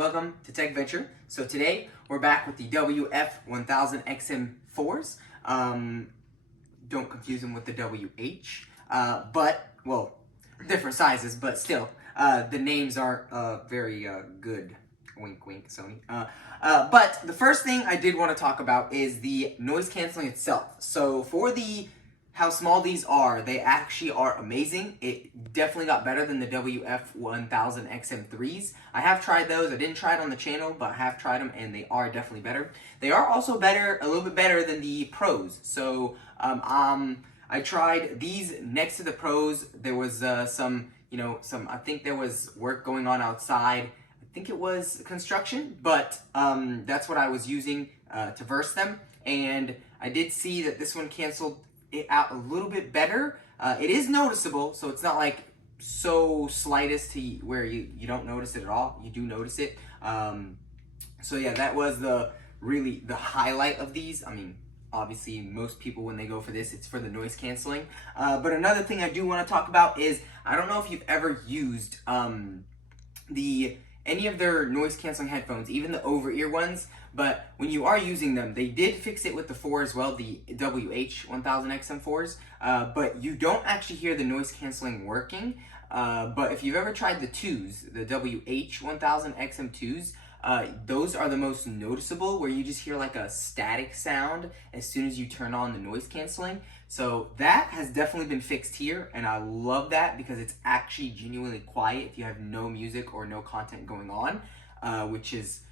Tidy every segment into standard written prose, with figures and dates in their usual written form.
welcome to Tech Venture. So today we're back with the WF1000XM4s. Don't confuse them with the WH, well, different sizes, but still, the names aren't very good. Wink, wink, Sony. But the first thing I did want to talk about is the noise canceling itself. So for how small these are, they actually are amazing. It definitely got better than the WF1000XM3s. I have tried those. I didn't try it on the channel, but I have tried them, and they are definitely better. They are also a little bit better than the Pros. So I tried these next to the Pros. There was I think there was work going on outside. I think it was construction, but that's what I was using to verse them. And I did see that this one canceled it out a little bit better. It is noticeable, so it's not like so slightest to where you don't notice it at all. You do notice it. So yeah, that was really the highlight of these. I mean, obviously most people, when they go for this, it's for the noise canceling. But another thing I do want to talk about is, I don't know if you've ever used any of their noise canceling headphones, even the over-ear ones, but when you are using them, they did fix it with the 4 as well, the WH1000XM4s, but you don't actually hear the noise canceling working. But if you've ever tried the 2s, the WH1000XM2s, those are the most noticeable, where you just hear like a static sound as soon as you turn on the noise canceling. So that has definitely been fixed here, and I love that because it's actually genuinely quiet if you have no music or no content going on, which is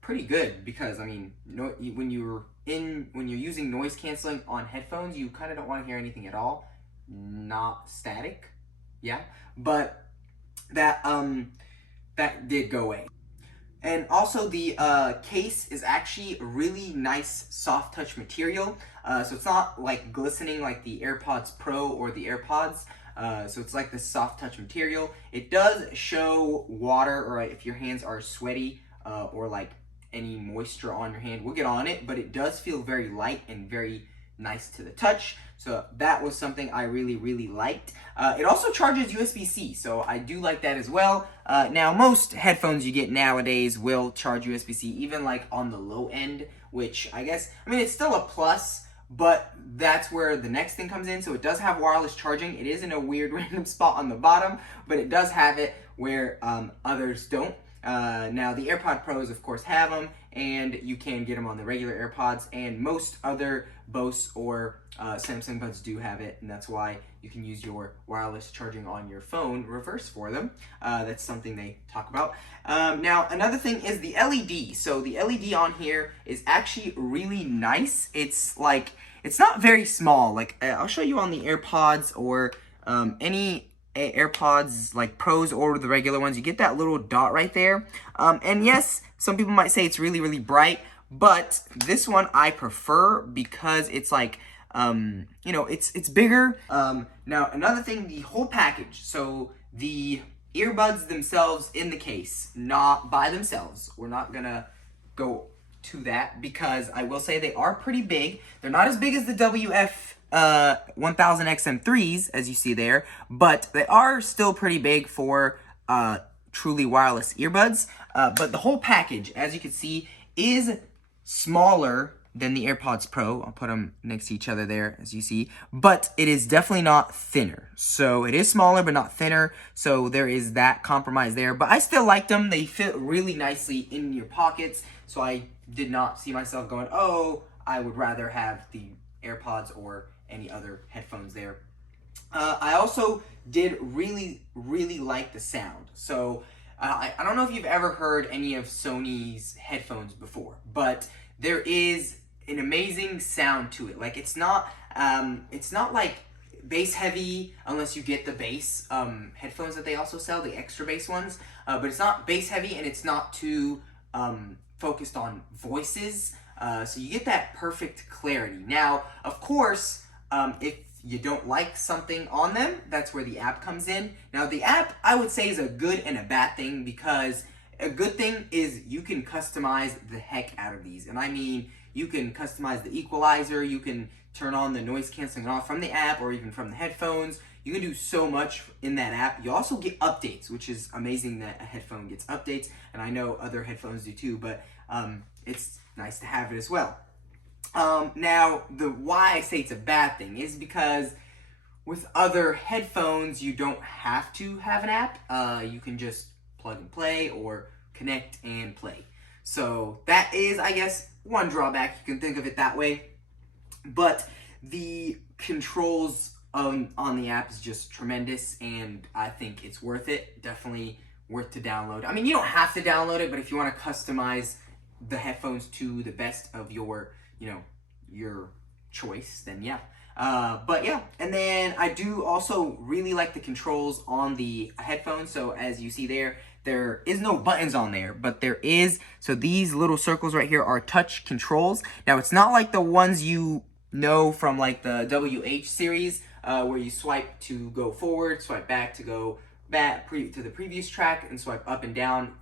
pretty good, because I mean, when you're using noise canceling on headphones, you kind of don't want to hear anything at all, not static, yeah. But that did go away. And also the case is actually a really nice soft touch material. So it's not like glistening like the AirPods Pro or the AirPods. So it's like this soft touch material. It does show water, or if your hands are sweaty or like any moisture on your hand will get on it, but it does feel very light and very nice to the touch. So that was something I really liked. It also charges USB-C, so I do like that as well. Now most headphones you get nowadays will charge USB-C, even like on the low end, which I mean it's still a plus, but that's where the next thing comes in. So it does have wireless charging. It is in a weird random spot on the bottom, but it does have it where others don't. Now the AirPod Pros of course have them, and you can get them on the regular AirPods, and most other Bose or Samsung Buds do have it, and that's why you can use your wireless charging on your phone reverse for them. That's something they talk about. Now another thing is the LED. So the LED on here is actually really nice. It's not very small. Like I'll show you on the AirPods or any AirPods like Pros or the regular ones, you get that little dot right there. And yes, some people might say it's really bright, but this one I prefer because it's like, it's bigger. Now another thing, the whole package. So the earbuds themselves in the case, not by themselves. We're not gonna go to that because I will say they are pretty big. They're not as big as the WF1000XM3s, as you see there, but they are still pretty big for truly wireless earbuds. But the whole package, as you can see, is smaller than the AirPods Pro. I'll put them next to each other there, as you see, but it is definitely not thinner. So it is smaller, but not thinner. So there is that compromise there, but I still liked them. They fit really nicely in your pockets. So I did not see myself going, oh, I would rather have the AirPods or any other headphones there. I also did really like the sound. So I don't know if you've ever heard any of Sony's headphones before, but there is an amazing sound to it. Like it's not like bass heavy unless you get the bass headphones that they also sell, the extra bass ones. But it's not bass heavy, and it's not too focused on voices. So you get that perfect clarity. Now, of course, if you don't like something on them, that's where the app comes in. Now, the app, I would say, is a good and a bad thing, because a good thing is you can customize the heck out of these. And I mean, you can customize the equalizer, you can turn on the noise canceling off from the app or even from the headphones. You can do so much in that app. You also get updates, which is amazing that a headphone gets updates, and I know other headphones do too, but it's nice to have it as well. Now, why I say it's a bad thing is because with other headphones, you don't have to have an app. You can just plug and play or connect and play. So that is, I guess, one drawback. You can think of it that way. But the controls on the app is just tremendous, and I think it's worth it. Definitely worth to download. I mean, you don't have to download it, but if you want to customize the headphones to the best of your, your choice, then yeah. But yeah, and then I do also really like the controls on the headphones. So as you see there is no buttons on there, but there is. So these little circles right here are touch controls. Now it's not like the ones you know from like the WH series, where you swipe to go forward, swipe back to go back to the previous track, and swipe up and down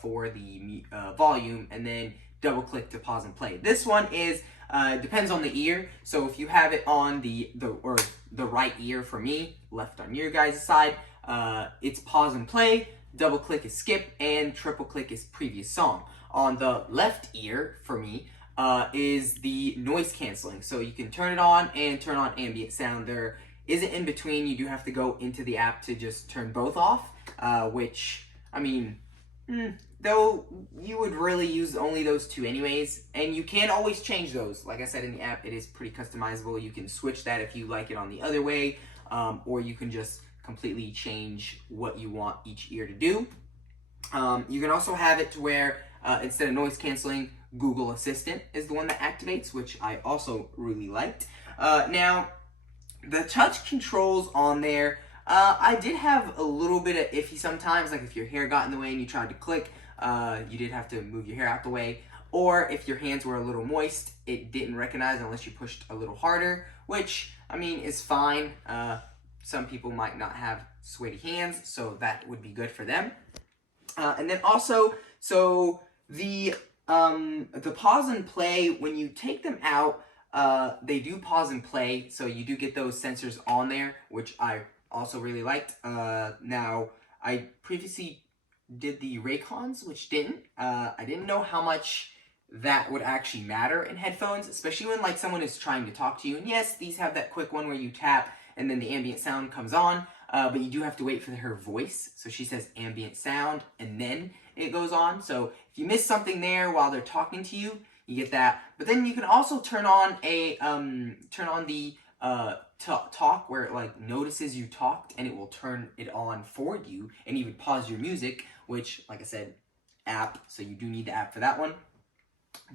for the volume, and then double click to pause and play. This one is depends on the ear. So if you have it on the right ear for me, left on your guys' side, it's pause and play, double click is skip, and triple click is previous song. On the left ear for me is the noise canceling. So you can turn it on and turn on ambient sound. There isn't in between. You do have to go into the app to just turn both off, which, I mean, though you would really use only those two anyways, and you can always change those. Like I said, in the app, it is pretty customizable. You can switch that if you like it on the other way, or you can just completely change what you want each ear to do. You can also have it to where instead of noise canceling, Google Assistant is the one that activates, which I also really liked. Now, the touch controls on there, I did have a little bit of iffy sometimes, like if your hair got in the way and you tried to click, you did have to move your hair out the way, or if your hands were a little moist, it didn't recognize unless you pushed a little harder, which, I mean, is fine. Some people might not have sweaty hands, so that would be good for them. And then also, so the pause and play, when you take them out, they do pause and play, so you do get those sensors on there, which I also really liked. Now, I previously did the Raycons, which didn't. I didn't know how much that would actually matter in headphones, especially when like someone is trying to talk to you. And yes, these have that quick one where you tap and then the ambient sound comes on, but you do have to wait for her voice. So she says ambient sound and then it goes on. So if you miss something there while they're talking to you, you get that. But then you can also turn on the talk where it like notices you talked, and it will turn it on for you, and even pause your music, which, like I said, app, so you do need the app for that one.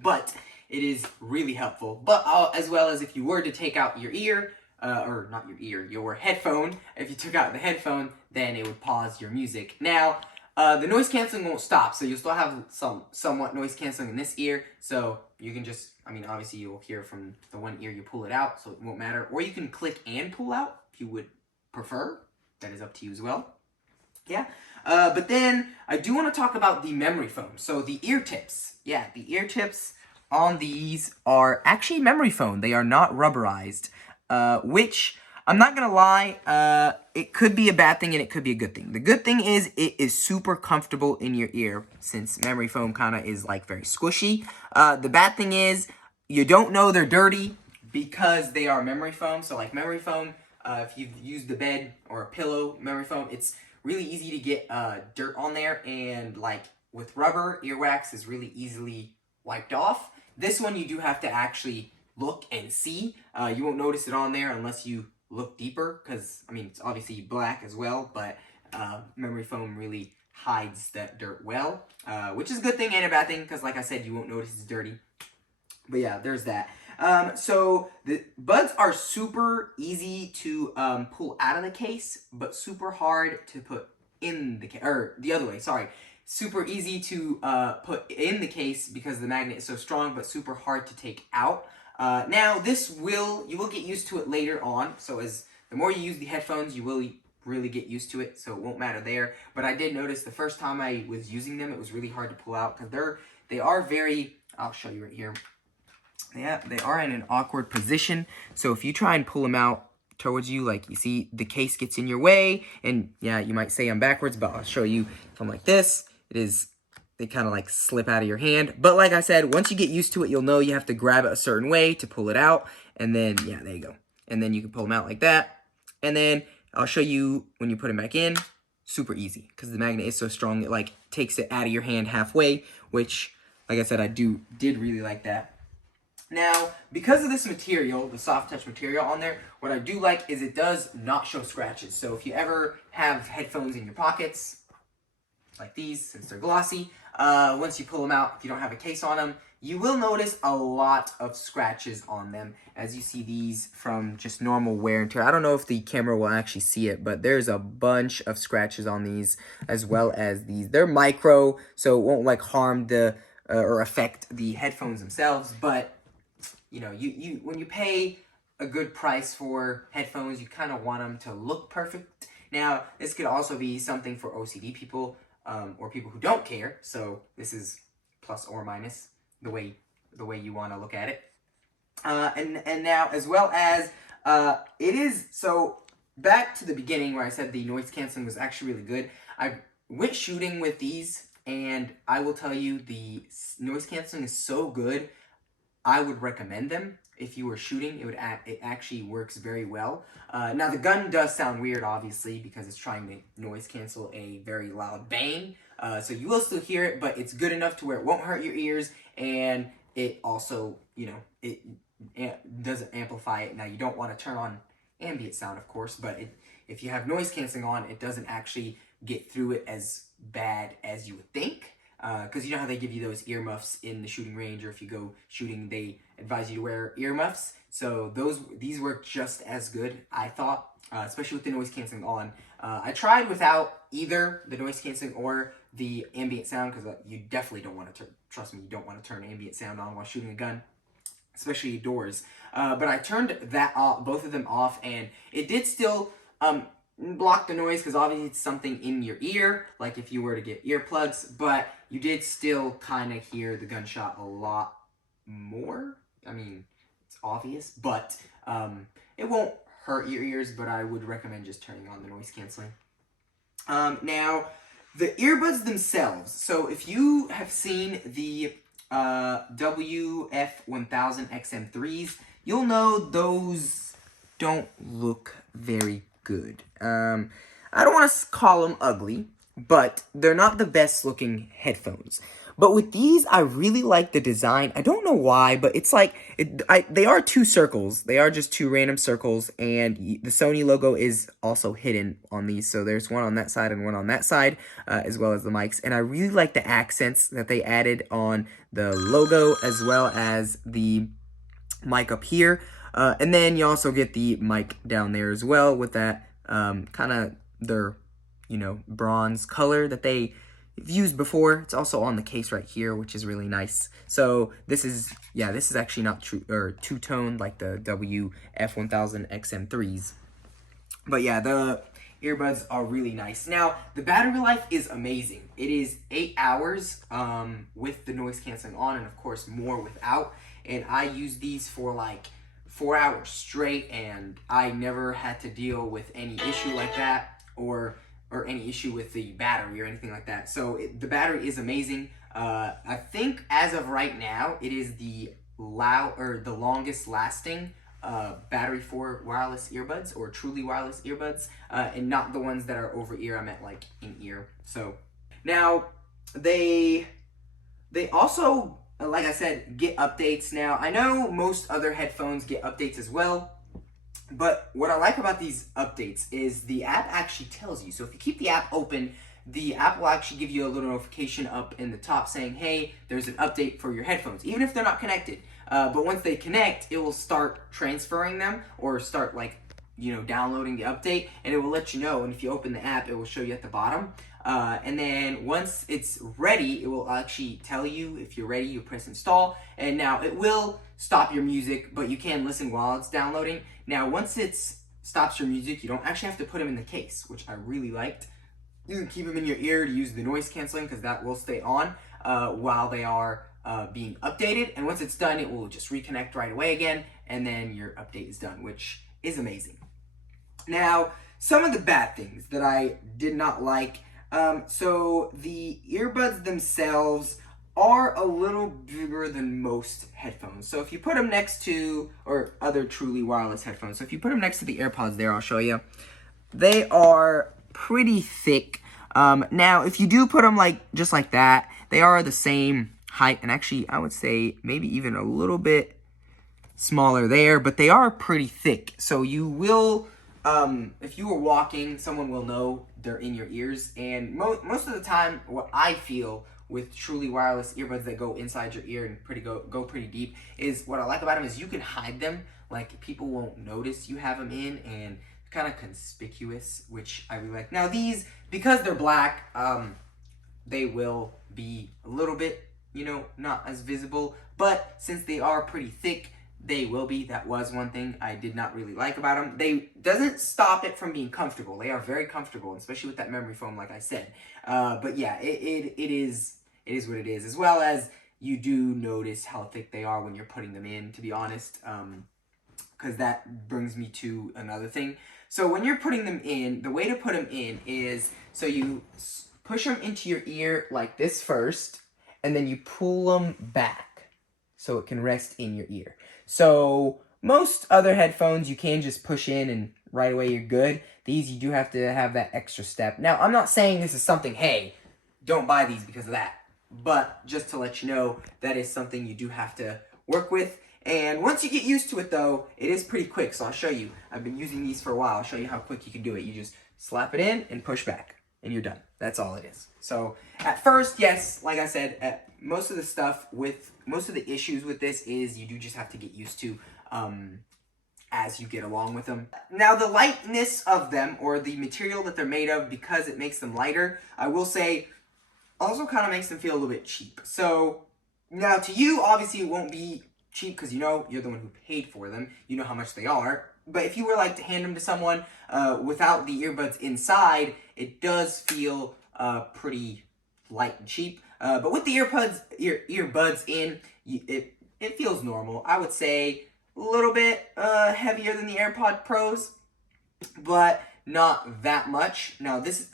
But it is really helpful. But as well as if you were to take out your ear, or not your ear, your headphone, if you took out the headphone, then it would pause your music. Now, the noise canceling won't stop, so you'll still have somewhat noise canceling in this ear, so you can just, I mean, obviously you'll hear from the one ear you pull it out, so it won't matter. Or you can click and pull out if you would prefer. That is up to you as well. Yeah. But then I do want to talk about the memory foam. So the ear tips. Yeah, the ear tips on these are actually memory foam. They are not rubberized, which, I'm not going to lie, it could be a bad thing and it could be a good thing. The good thing is it is super comfortable in your ear, since memory foam kind of is like very squishy. The bad thing is you don't know they're dirty because they are memory foam. So like memory foam, if you've used the bed or a pillow memory foam, it's really easy to get dirt on there, and like with rubber, earwax is really easily wiped off. This one you do have to actually look and see. You won't notice it on there unless you look deeper, because, I mean, it's obviously black as well, but memory foam really hides that dirt well, which is a good thing and a bad thing, because like I said, you won't notice it's dirty. But yeah, there's that. So the buds are super easy to pull out of the case, but super hard to put in the case, or the other way, sorry. Super easy to put in the case because the magnet is so strong, but super hard to take out. Now you will get used to it later on. So as the more you use the headphones, you will really get used to it. So it won't matter there. But I did notice the first time I was using them, it was really hard to pull out because they are very, I'll show you right here. Yeah, they are in an awkward position. So if you try and pull them out, towards you. Like, you see the case gets in your way, and yeah, you might say I'm backwards, but I'll show you if I'm like this. They kind of like slip out of your hand. But like I said, once you get used to it, you'll know you have to grab it a certain way to pull it out. And then, yeah, there you go. And then you can pull them out like that. And then I'll show you when you put them back in. Super easy, because the magnet is so strong, it like takes it out of your hand halfway, which, like I said, I did really like that. Now, because of this material, the soft touch material on there, what I do like is it does not show scratches. So if you ever have headphones in your pockets, like these, since they're glossy, once you pull them out, if you don't have a case on them, you will notice a lot of scratches on them, as you see these from just normal wear and tear. I don't know if the camera will actually see it, but there's a bunch of scratches on these, as well as these. They're micro, so it won't like harm the or affect the headphones themselves, but you know, you when you pay a good price for headphones, you kind of want them to look perfect. Now, this could also be something for OCD people, or people who don't care. So this is plus or minus the way you want to look at it. And now, as well as it is, so back to the beginning where I said the noise canceling was actually really good. I went shooting with these, and I will tell you, the noise canceling is so good. I would recommend them if you were shooting. It actually works very well. Now the gun does sound weird, obviously, because it's trying to noise cancel a very loud bang. So you will still hear it, but it's good enough to where it won't hurt your ears, and it also, you know, it doesn't amplify it. Now you don't want to turn on ambient sound, of course, but if you have noise canceling on, it doesn't actually get through it as bad as you would think. Because you know how they give you those earmuffs in the shooting range, or if you go shooting, they advise you to wear earmuffs. So these work just as good, I thought, especially with the noise canceling on. I tried without either the noise canceling or the ambient sound, because you definitely don't want to trust me, you don't want to turn ambient sound on while shooting a gun, especially doors. But I turned that off, both of them off, and it did still block the noise, because obviously it's something in your ear, like if you were to get earplugs, but you did still kind of hear the gunshot a lot more. I mean, it's obvious, but it won't hurt your ears, but I would recommend just turning on the noise canceling. Now, the earbuds themselves. So if you have seen the WF-1000 XM3s, you'll know those don't look very good. I don't want to call them ugly, but they're not the best looking headphones. But with these, I really like the design. I don't know why, but it's like, they are two circles. They are just two random circles, and the Sony logo is also hidden on these. So there's one on that side and one on that side, as well as the mics. And I really like the accents that they added on the logo, as well as the mic up here. And then you also get the mic down there as well, with that kind of their, you know, bronze color that they've used before. It's also on the case right here, which is really nice. So this is actually not true or two-tone like the WF-1000 XM3s. But yeah, the earbuds are really nice. Now, the battery life is amazing. It is 8 hours with the noise canceling on, and of course more without. And I use these for like 4 hours straight, and I never had to deal with any issue like that, or any issue with the battery or anything like that. So the battery is amazing. I think as of right now, it is the longest lasting battery for wireless earbuds, or truly wireless earbuds, and not the ones that are over ear. I meant like in ear. So now they also, like I said, get updates. Now, I know most other headphones get updates as well, but what I like about these updates is the app actually tells you. So if you keep the app open, the app will actually give you a little notification up in the top saying, hey, there's an update for your headphones, even if they're not connected. But once they connect, it will start transferring them, or start like, you know, downloading the update, and it will let you know. And if you open the app, it will show you at the bottom. And then once it's ready, it will actually tell you if you're ready. You press install, and now it will stop your music, but you can listen while it's downloading. Now, once it stops your music, you don't actually have to put them in the case, which I really liked. You can keep them in your ear to use the noise canceling, because that will stay on while they are being updated. And once it's done, it will just reconnect right away again, and then your update is done, which is amazing. Now, some of the bad things that I did not like. So the earbuds themselves are a little bigger than most headphones. So if you put them next to, or other truly wireless headphones, so if you put them next to the AirPods there, I'll show you, they are pretty thick. Now, if you do put them just like that, they are the same height, and actually, I would say maybe even a little bit smaller there, but they are pretty thick. So you will, if you were walking, someone will know they're in your ears. And most of the time, what I feel with truly wireless earbuds that go inside your ear and go pretty deep is what I like about them is you can hide them. Like people won't notice you have them in, and kind of conspicuous, which I really like. Now these, because they're black, they will be a little bit, not as visible, but since they are pretty thick, they will be. That was one thing I did not really like about them. They doesn't stop it from being comfortable. They are very comfortable, especially with that memory foam, like I said. But yeah, it is what it is. As well as you do notice how thick they are when you're putting them in, to be honest. Because that brings me to another thing. So when you're putting them in, the way to put them in is, so you push them into your ear like this first, and then you pull them back so it can rest in your ear. So most other headphones you can just push in and right away you're good. These you do have to have that extra step. Now I'm not saying this is something, hey, don't buy these because of that. But just to let you know, that is something you do have to work with. And once you get used to it though, it is pretty quick. So I'll show you. I've been using these for a while. I'll show you how quick you can do it. You just slap it in and push back and you're done. That's all it is. So at first, yes, like I said, most of the issues with this is you do just have to get used to as you get along with them. Now the lightness of them, or the material that they're made of, because it makes them lighter, I will say also kind of makes them feel a little bit cheap. So now to you, obviously it won't be cheap because you're the one who paid for them. You know how much they are. But if you were to hand them to someone without the earbuds inside, it does feel pretty light and cheap. But with the earbuds in, it feels normal. I would say a little bit heavier than the AirPod Pros, but not that much. Now this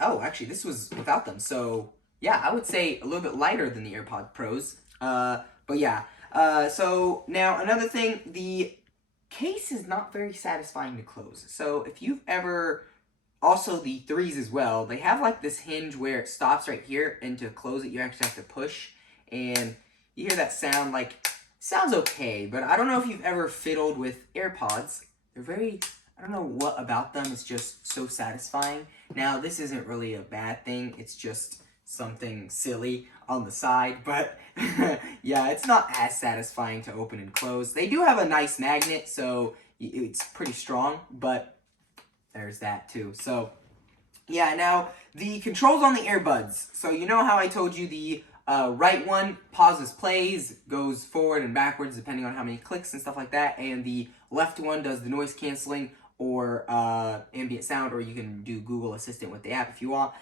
was without them. So yeah, I would say a little bit lighter than the AirPod Pros. But yeah. So now another thing, the case is not very satisfying to close. So if you've ever, also the 3s as well, they have this hinge where it stops right here, and to close it you actually have to push, and you hear that sound, sounds okay, but I don't know if you've ever fiddled with AirPods. They're very, I don't know what about them is just so satisfying. Now this isn't really a bad thing, it's just something silly on the side, but yeah, it's not as satisfying to open and close. They do have a nice magnet, so it's pretty strong, but there's that too. So yeah, now the controls on the earbuds. So you know how I told you the right one pauses, plays, goes forward and backwards depending on how many clicks and stuff like that, and the left one does the noise canceling or ambient sound, or you can do Google Assistant with the app if you want.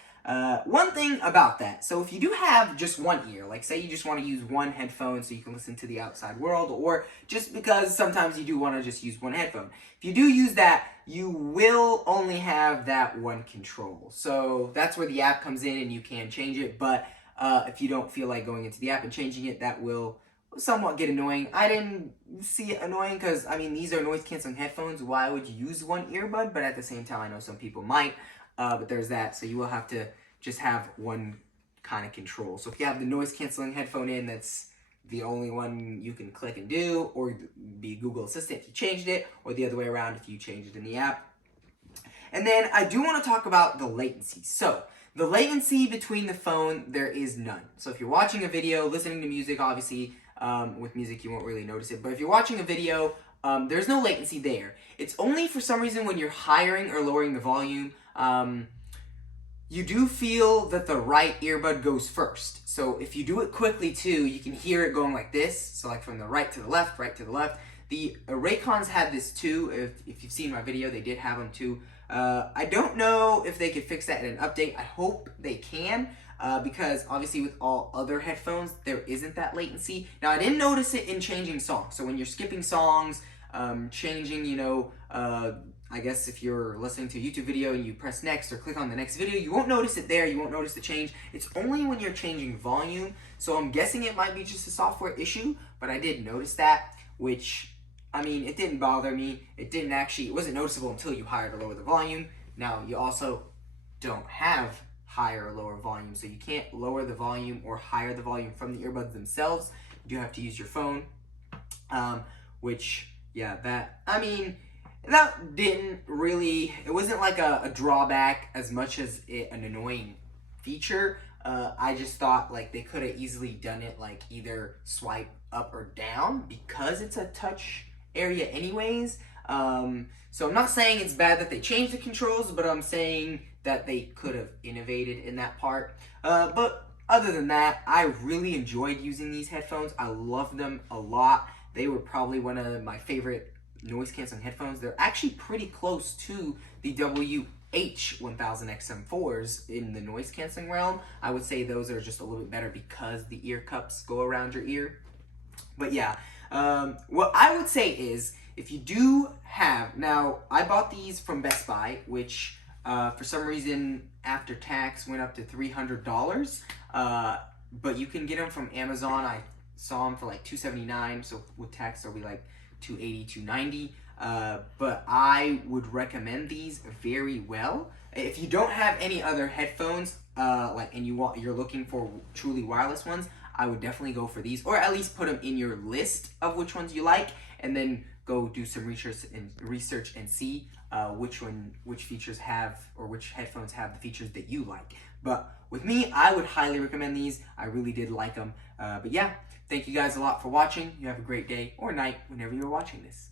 One thing about that, so if you do have just one ear, say you just want to use one headphone so you can listen to the outside world, or just because sometimes you do want to just use one headphone. If you do use that, you will only have that one control. So that's where the app comes in and you can change it, but if you don't feel like going into the app and changing it, that will somewhat get annoying. I didn't see it annoying because, these are noise canceling headphones. Why would you use one earbud? But at the same time, I know some people might. But there's that, so you will have to just have one kind of control. So if you have the noise canceling headphone in, that's the only one you can click and do, or be Google Assistant if you changed it, or the other way around if you changed it in the app. And then I do want to talk about the latency. So the latency between the phone, there is none. So if you're watching a video, listening to music, obviously with music you won't really notice it, but if you're watching a video, there's no latency there. It's only for some reason when you're highering or lowering the volume, you do feel that the right earbud goes first. So if you do it quickly too, you can hear it going like this. So from the right to the left, right to the left. The Raycons had this too. If you've seen my video, they did have them too. I don't know if they could fix that in an update. I hope they can, because obviously with all other headphones, there isn't that latency. Now I didn't notice it in changing songs. So when you're skipping songs, changing, I guess if you're listening to a YouTube video and you press next or click on the next video, you won't notice it there, you won't notice the change. It's only when you're changing volume, so I'm guessing it might be just a software issue, but I did notice that, which, I mean, it didn't bother me. It wasn't noticeable until you higher or lower the volume. Now, you also don't have higher or lower volume, so you can't lower the volume or higher the volume from the earbuds themselves. You do have to use your phone, which, yeah, that didn't really, it wasn't like a drawback as much as an annoying feature. I just thought like they could have easily done it like either swipe up or down because it's a touch area anyways. So I'm not saying it's bad that they changed the controls, but I'm saying that they could have innovated in that part. But other than that, I really enjoyed using these headphones. I love them a lot. They were probably one of my favorite noise canceling headphones. They're actually pretty close to the WH-1000XM4s in the noise canceling realm. I would say those are just a little bit better because the ear cups go around your ear. But yeah, what I would say is, if you do have, now I bought these from Best Buy, which for some reason after tax went up to $300, but you can get them from Amazon. I saw them for like $279, so with tax they'll be like $280, $290. But I would recommend these very well. If you don't have any other headphones, and you're looking for truly wireless ones, I would definitely go for these, or at least put them in your list of which ones you like, and then go do some research and see which features have, or which headphones have the features that you like. But with me, I would highly recommend these. I really did like them. But yeah, thank you guys a lot for watching. You have a great day or night whenever you're watching this.